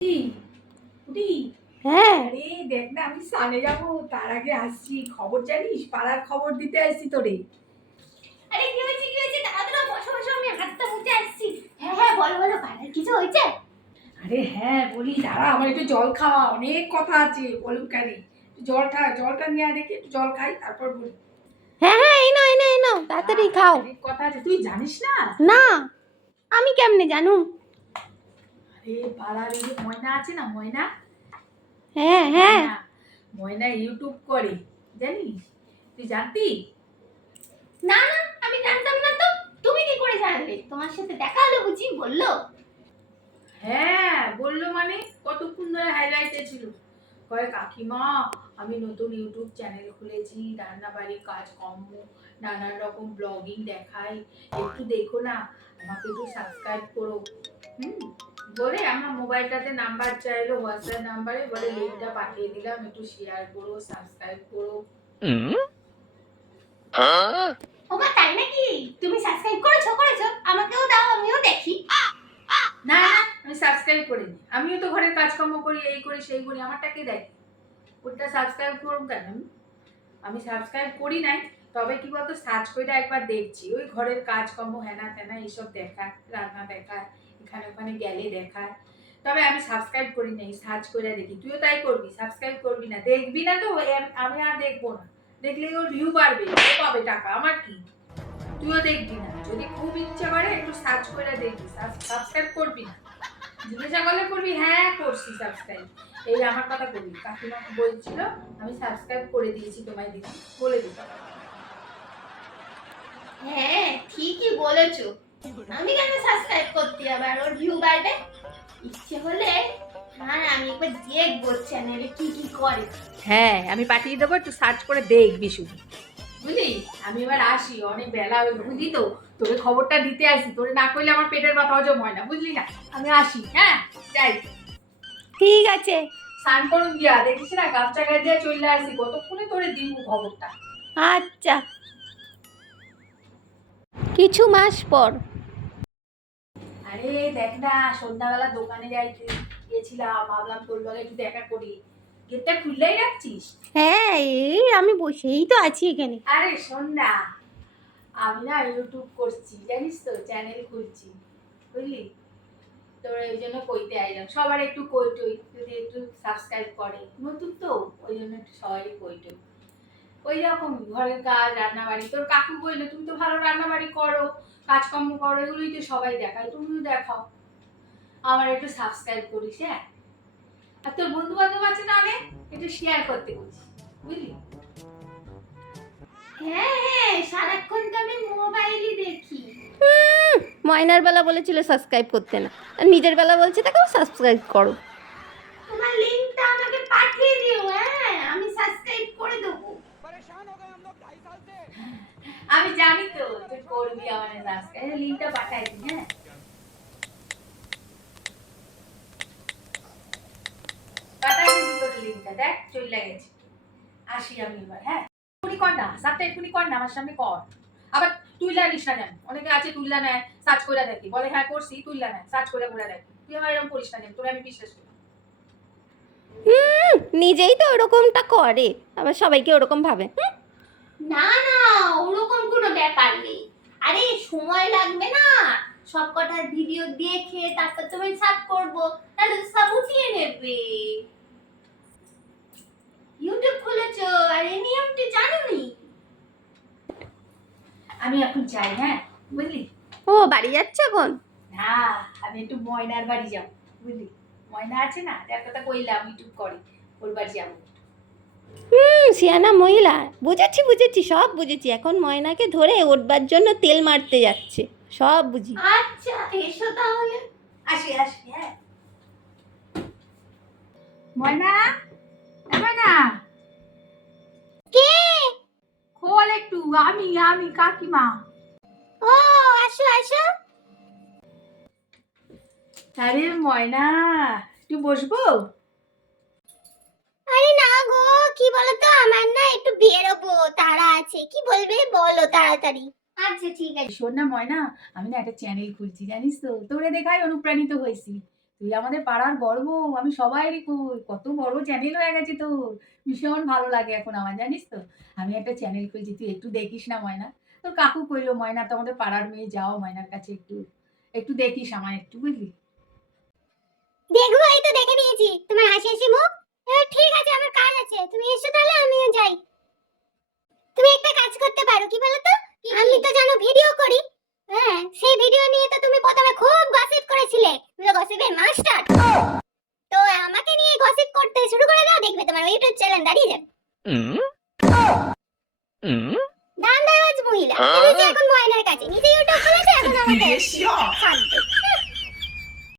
কি উঠি? হ্যাঁ। আরে দেখ না, আমি স্নানে যাবো, তার আগে আসছি। খবর জানিস? পাড়ার খবর দিতে আসছি তোরে। আরে কি হয়েছে তাড়াতাড়ি বসো বসো, আমি হাতটা মুছে আসছি। হ্যাঁ হ্যাঁ, বলো বলো, পাড়ার কিছু হয়েছে? আরে হ্যাঁ বলি, দাঁড়া, আমার একটু জল খাওয়া, অনেক কথা আছে বলুন কেন। জলটা নিয়ে আয় দেখি, একটু জল খাই তারপর বলি। হ্যাঁ হ্যাঁ, এই নাও এই নাও এই নাও, তাড়াতাড়ি খাও। অনেক কথা আছে, তুই জানিস না? না, আমি কেমনে জানু? আরে পাড়ার এই যে ময়না আছে না, ময়না, হ্যাঁ হ্যাঁ। ময়না ময়না ইউটিউব করে, জানিস? তুই জানতি? না না, আমি জানতাম না তো। তুমি কি করে জানলে? তোমার সাথে দেখা হলো বুঝি, বললো? হ্যাঁ বললো, মানে কতক্ষণ ধরে হাইলাইটে ছিল। কয় কাকিমা, আমি নতুন ইউটিউব চ্যানেল খুলেছি, রান্নাবাড়ি কাজকর্ম, নানান রকম ব্লগিং দেখাই, একটু দেখো না, আমাকে একটু সাবস্ক্রাইব করো। বলে আমার মোবাইলটাতে নাম্বার চাইলো, হোয়াটসঅ্যাপ নাম্বারে, বলে লিঙ্কটা পাঠিয়ে দিলাম, একটু শেয়ার করো, সাবস্ক্রাইব করো। ওমা, তাই নাকি? তুমি সাবস্ক্রাইব করেছো? আমাকেও দাও, আমিও দেখি। না না, আমি সাবস্ক্রাইব করিনি, আমিও তো ঘরের কাজকর্ম করি, এই করি সেই করি, আমারটা কে দেখ? ওটা সাবস্ক্রাইব করুন কেন? আমি সাবস্ক্রাইব করি নাই, তবে কি বলতো, সার্চ করে একবার দেখছি, ওই ঘরের কাজকর্ম হেনা তেনা এইসব দেখায়, রান্না দেখায়, এখানে ওখানে গেলে দেখায়। তবে আমি সাবস্ক্রাইব করি নাই, সার্চ করে দেখি। তুইও তাই করবি, সাবস্ক্রাইব করবি না, দেখবি না তো আমি আর দেখবো না। দেখলে ওর ভিউ বাড়বে, ও পাবে টাকা, আমার কি? তুইও দেখবি না, যদি খুব ইচ্ছা করে একটু সার্চ করে দেখবি, সাবস্ক্রাইব করবি না। জিজ্ঞাসা করলে করবি, হ্যাঁ করছি সাবস্ক্রাইব, এই আমার কথা বলবি। কাকিমা বলছিল আমি সাবস্ক্রাইব করে দিয়েছি তোমায় দিদি, বলে দিতাম। হ্যাঁ ঠিকই বলেছো। আমি কেন সাবস্ক্রাইব করতে যাবো? আর ওর ভিউ বাড়বে, ইচ্ছে হলে। হ্যাঁ, আমি একবার দেখবো চ্যানেলে কি কি করে। হ্যাঁ আমি পাঠিয়ে দেবো, একটু সার্চ করে দেখবি শুধু, বুঝলি? আমি এবার আসি, অনেক বেলা হয়ে গেল, বুঝলি তো, তোকে খবরটা দিতে আসি, তোরে না করলে আমার পেটের ব্যথা হজম হয় না, বুঝলি না? আমি আসি, হ্যাঁ যাই। ঠিক আছে। স্নান করুন গিয়া, দেখিস না গামছা গায়ে দিয়ে চলে আসি, কতক্ষণে তোরে দিব খবরটা। আচ্ছা। কিছু মাস পর। আরে দেখ না, সন্ধ্যাবেলা দোকানে গেছিলাম, ভাবলাম তোর লগে একটু দেখা করি, গেটটা খুললেই রাখছিস। হ্যাঁ, এই আমি বসেই তো আছি এখানে। আরে শোন না, আমি না ইউটিউব করছি, জানিস তো, চ্যানেল খুলছি, বুঝলি? তোর ওই জন্য কইতে আইলাম, সবার একটু কইটই, যদি একটু সাবস্ক্রাইব করে, নতুন তো, ওই জন্য একটু সবাই কইটই। ওই রকম ঘরের কাজ, রান্নাবাড়ি, তোর কাকু বললো তুমি তো ভালো রান্নাবাড়ি করো, কাজকর্ম করো, এগুলোই তো সবাই দেখায়, তুমিও দেখাও, আমার একটু সাবস্ক্রাইব করিস, হ্যাঁ? আর তোর বন্ধু বান্ধব আছে না অনেক, একটু শেয়ার করতে বলছি, বুঝলি? হ্যাঁ হ্যাঁ, সারাক্ষণ তো আমি মোবাইলই দেখি। ময়নার বেলা বলেছিল সাবস্ক্রাইব করতে না, আর নিজের বেলা বলছে তাকেও সাবস্ক্রাইব করো। তোমার লিংকটা আমাকে পাঠিয়ে দিও, হ্যাঁ আমি সাবস্ক্রাইব করে দেবো। আমি জানি তো তুই করবি আমার সাবস্ক্রাইব, লিংকটা পাঠাই দিই, হ্যাঁ? পাঠাই দিবি তোর লিংকটা, দেখ চলে গেছে। আসি আমি এবার, হ্যাঁ? এক্ষুনি কর না, সাবটা এক্ষুনি কর না, আমার সামনে কর। আবার তুইলা নিস না কেন? অনেকে আছে তুইলা নেয়, সার্চ করে দেখি, বলে হ্যাঁ করছি, তুইলা নেয়, সার্চ করে দেখি। তুই আমার এরকম করিস না কেন? তোরে আমি বিশ্বাস করি। নিজেই তো ওরকমটা করে, আবার সবাইকে ওরকম ভাবে। না না, ওরকম কোনো ব্যাপার নেই। আরে সময় লাগবে না, সব কটার ভিডিও দেখে তারপর তুমি সার্চ করবো, তাহলে তো সব উঠিয়ে নেবে। ইউটিউব খুলেছো আর এই নিয়মটি জানোনি? আমি এখন যাই, হ্যাঁ, বুঝলি? ও বাড়ি যাচ্ছে এখন? না, আমি একটু ময়নার বাড়ি যাব, বুঝলি? ময়না আছে না, যার কথা কইলাম ইউটিউব করে, ওর বাড়ি যাবো। সিয়ানা মহিলা, বুঝেছি বুঝেছি, সব বুঝেছি। এখন ময়নাকে ধরে উঠবার জন্য তেল মারতে যাচ্ছে, সব বুঝি। আচ্ছা এসো তাহলে। আসি আসি, হ্যাঁ। ময়না, ময়না, কে? খোল একটু, আমি কাকিমা। ও, আসো আসো। আরে ময়না, একটু বসবো? আরে না গো, কি বলতো, আমার না একটু বেরোবো, তাড়া আছে। কি বলবে বলো তাড়াতাড়ি। আচ্ছা ঠিক আছে। শোন না ময়না, আমি না একটা চ্যানেল খুলছি, জানিস তো, তোরে দেখাই অনুপ্রাণিত হয়েছি। তুই আমাদের পাড়ার গর্ব, আমি সবাইরই কই, কত বড় চ্যানেল হয়ে গেছে তোর। ভীষণ ভালো লাগে এখন আমার, জানিস তো? আমি একটা চ্যানেল খুলছি, তুই একটু দেখিস না ময়না? তোর কাকু কইলো, ময়না তো আমাদের পাড়ার মেয়ে, যাও ময়নার কাছে একটু, একটু দেখিস আমায় একটু, বুঝলি? দেখবো, এই তো দেখে নিয়েছি তোমার হাসি হাসি মুখ। ঠিক আছে, আমার কাজ আছে, তুমি এসো তাহলে, আমিও যাই। তুমি একটা কাজ করতে পারো, কি বলো তো? আমি তো জানো ভিডিও করি। হ্যাঁ, সেই ভিডিও নিয়ে তো তুমি প্রথমে খুব গসিপ করেছিলে, তুমি তো গসিপের মাস্টার। তো আমাকে নিয়ে গসিপ করতে শুরু করে দাও, দেখবে তোমার ইউটিউব চ্যানেল দাঁড়িয়ে যাবে। ধান্দাবাজ মহিলা, তুমি যে এখন ময়নার কাছে নিজে ইউটিউব খুলেছে, এখন আমাকে শান্ত।